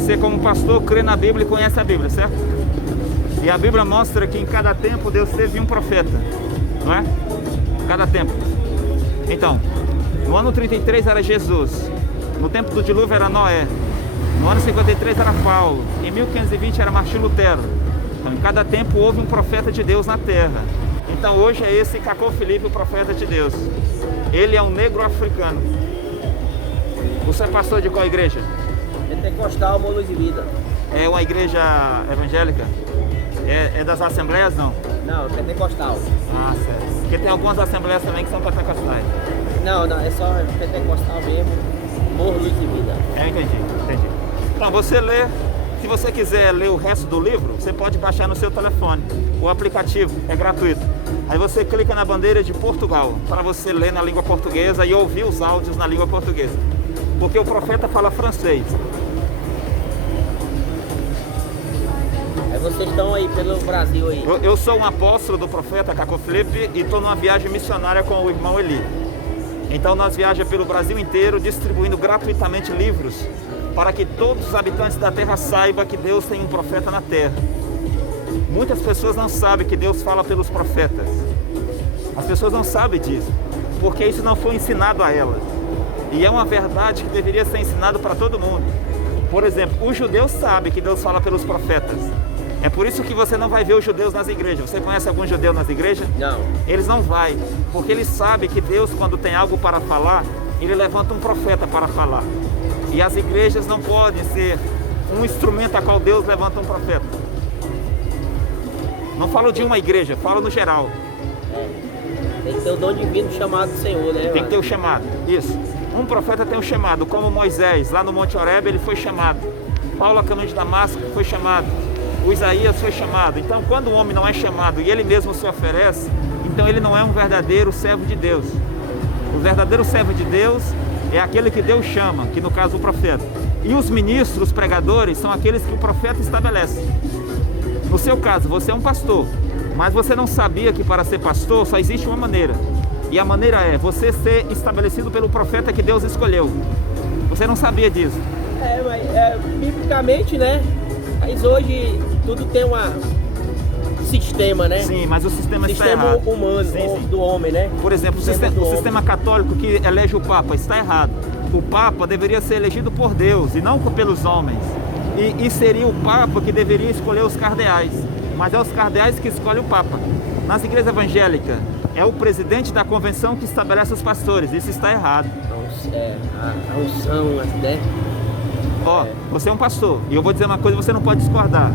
você como pastor crê na Bíblia e conhece a Bíblia, certo? E a Bíblia mostra que em cada tempo Deus teve um profeta, não é? Cada tempo. Então, no ano 33 era Jesus, no tempo do dilúvio era Noé, no ano 53 era Paulo, em 1520 era Martim Lutero. Então, em cada tempo houve um profeta de Deus na terra. Então, hoje é esse Cacô Filipe, o profeta de Deus. Ele é um negro africano. Você é pastor de qual igreja? Pentecostal, Amor, Luz e Vida. É uma igreja evangélica? É das assembleias, não? Não, é pentecostal. Ah, certo. Porque tem algumas assembleias também que são pentecostais. Não, é só pentecostal mesmo. Amor, Luz e Vida. Entendi. Então, você lê, se você quiser ler o resto do livro, você pode baixar no seu telefone. O aplicativo é gratuito. Aí você clica na bandeira de Portugal, para você ler na língua portuguesa e ouvir os áudios na língua portuguesa. Porque o profeta fala francês. Aí vocês estão aí pelo Brasil aí. Eu sou um apóstolo do profeta Cacô Filipe e estou numa viagem missionária com o irmão Eli. Então nós viajamos pelo Brasil inteiro distribuindo gratuitamente livros para que todos os habitantes da terra saibam que Deus tem um profeta na terra. Muitas pessoas não sabem que Deus fala pelos profetas. As pessoas não sabem disso, porque isso não foi ensinado a elas. E é uma verdade que deveria ser ensinado para todo mundo. Por exemplo, os judeus sabem que Deus fala pelos profetas. É por isso que você não vai ver os judeus nas igrejas. Você conhece algum judeu nas igrejas? Não. Eles não vão, porque eles sabem que Deus, quando tem algo para falar, Ele levanta um profeta para falar. E as igrejas não podem ser um instrumento a qual Deus levanta um profeta. Não falo de uma igreja, falo no geral. Tem que ter o dom divino chamado do Senhor, né? Tem que ter o chamado, isso. Um profeta tem um chamado, como Moisés, lá no Monte Horebe, ele foi chamado. Paulo, a caminho de Damasco, foi chamado. O Isaías foi chamado. Então, quando o homem não é chamado e ele mesmo se oferece, então ele não é um verdadeiro servo de Deus. O verdadeiro servo de Deus é aquele que Deus chama, que no caso o profeta. E os ministros, os pregadores, são aqueles que o profeta estabelece. No seu caso, você é um pastor, mas você não sabia que para ser pastor só existe uma maneira. E a maneira é você ser estabelecido pelo profeta que Deus escolheu. Você não sabia disso. Mas biblicamente, né? Mas hoje tudo tem um sistema, né? Sim, mas o sistema está errado. Sistema humano, sim. do homem, né? Por exemplo, o sistema católico que elege o Papa está errado. O Papa deveria ser elegido por Deus e não pelos homens. E seria o Papa que deveria escolher os cardeais. Mas é os cardeais que escolhem o Papa. Nas igrejas evangélicas, é o presidente da convenção que estabelece os pastores. Isso está errado. A unção, né? Você é um pastor. E eu vou dizer uma coisa, você não pode discordar.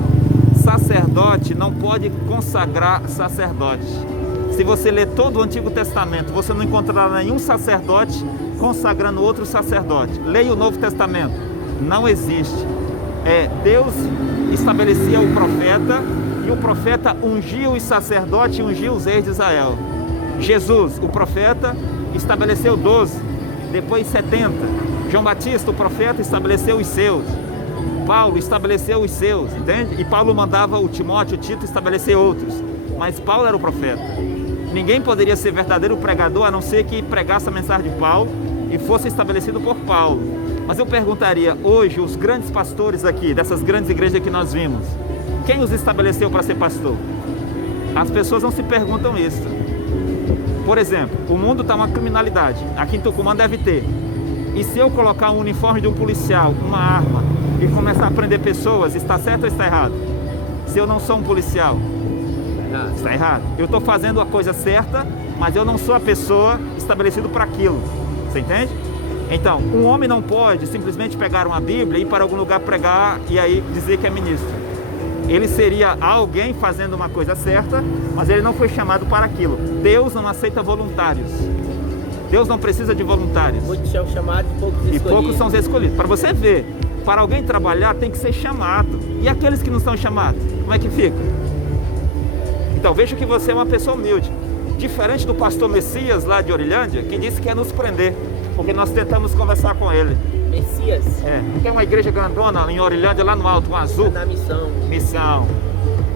Sacerdote não pode consagrar sacerdote. Se você ler todo o Antigo Testamento, você não encontrará nenhum sacerdote consagrando outro sacerdote. Leia o Novo Testamento. Não existe. Deus estabelecia o profeta e o profeta ungia os sacerdotes e ungia os reis de Israel. Jesus, o profeta, estabeleceu 12, depois 70. João Batista, o profeta, estabeleceu os seus. Paulo estabeleceu os seus, entende? E Paulo mandava o Timóteo, o Tito estabelecer outros. Mas Paulo era o profeta. Ninguém poderia ser verdadeiro pregador a não ser que pregasse a mensagem de Paulo e fosse estabelecido por Paulo. Mas eu perguntaria, hoje, os grandes pastores aqui, dessas grandes igrejas que nós vimos, quem os estabeleceu para ser pastor? As pessoas não se perguntam isso. Por exemplo, o mundo está uma criminalidade. Aqui em Tucumã deve ter. E se eu colocar um uniforme de um policial, uma arma, e começar a prender pessoas, está certo ou está errado? Se eu não sou um policial, está errado. Eu estou fazendo a coisa certa, mas eu não sou a pessoa estabelecida para aquilo. Você entende? Então, um homem não pode simplesmente pegar uma Bíblia e ir para algum lugar pregar e aí dizer que é ministro. Ele seria alguém fazendo uma coisa certa, mas ele não foi chamado para aquilo. Deus não aceita voluntários. Deus não precisa de voluntários. Muitos são chamados e poucos escolhidos. E poucos são os escolhidos. Para você ver, para alguém trabalhar tem que ser chamado. E aqueles que não são chamados, como é que fica? Então veja que você é uma pessoa humilde. Diferente do pastor Messias lá de Orilândia, que disse que ia nos prender, porque nós tentamos conversar com ele. Messias? Tem uma igreja grandona em Orilândia, lá no alto, um azul. Na missão. Missão.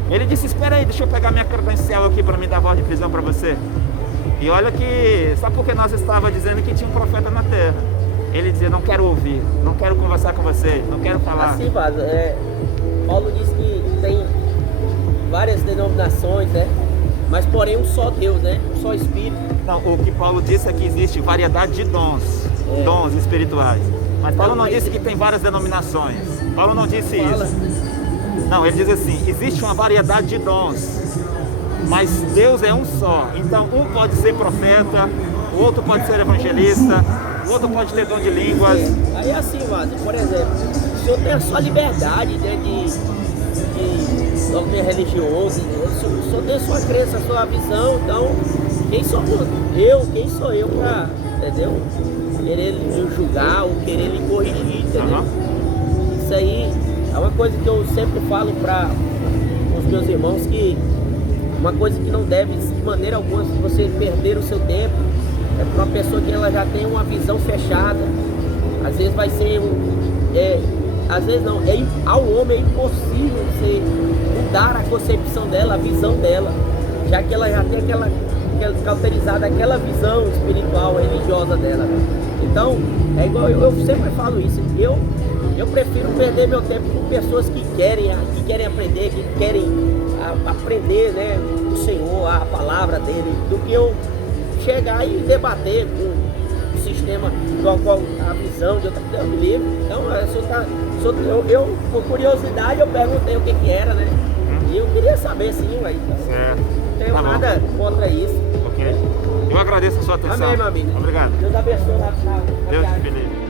Ele disse, espera aí, deixa eu pegar minha credencial aqui para me dar voz de prisão para você. E olha que, sabe por que nós estávamos dizendo que tinha um profeta na terra? ele dizia, não quero ouvir, não quero conversar com você, não quero falar. Assim, Vaz, Paulo diz que tem várias denominações, né? Mas porém um só Deus, né? Um só Espírito. Não, o que Paulo disse é que existe variedade de dons, dons espirituais. Mas Paulo não disse que tem várias denominações. Paulo não disse isso. Não, ele diz assim, existe uma variedade de dons, mas Deus é um só. Então um pode ser profeta, o outro pode ser evangelista, o outro pode ter dom de línguas. Aí assim, Vaz, por exemplo, o senhor tem a sua liberdade, né, de doctrina religiosa, né? O senhor tem a sua crença, a sua visão, então quem sou eu pra, entendeu? Querer lhe julgar ou querer lhe corrigir, entendeu? Isso aí é uma coisa que eu sempre falo para os meus irmãos, que uma coisa que não deve de maneira alguma você perder o seu tempo é para uma pessoa que ela já tem uma visão fechada. Às vezes vai ser às vezes não, ao homem é impossível você mudar a concepção dela, a visão dela, já que ela já tem aquela cauterizada, aquela visão espiritual, religiosa dela. Então, é igual, eu sempre falo isso, eu prefiro perder meu tempo com pessoas que querem aprender, que querem aprender, né, o Senhor, a palavra dele, do que eu chegar e debater com o sistema, qual a visão de outra pessoa, me livre. Então, eu, por curiosidade, eu perguntei o que era, né? E eu queria saber, sim, ué. Certo. Não tenho nada contra isso. Ok. Eu agradeço a sua atenção. Amém, meu amigo. Obrigado. Deus abençoe na Deus te viagem. bendiga.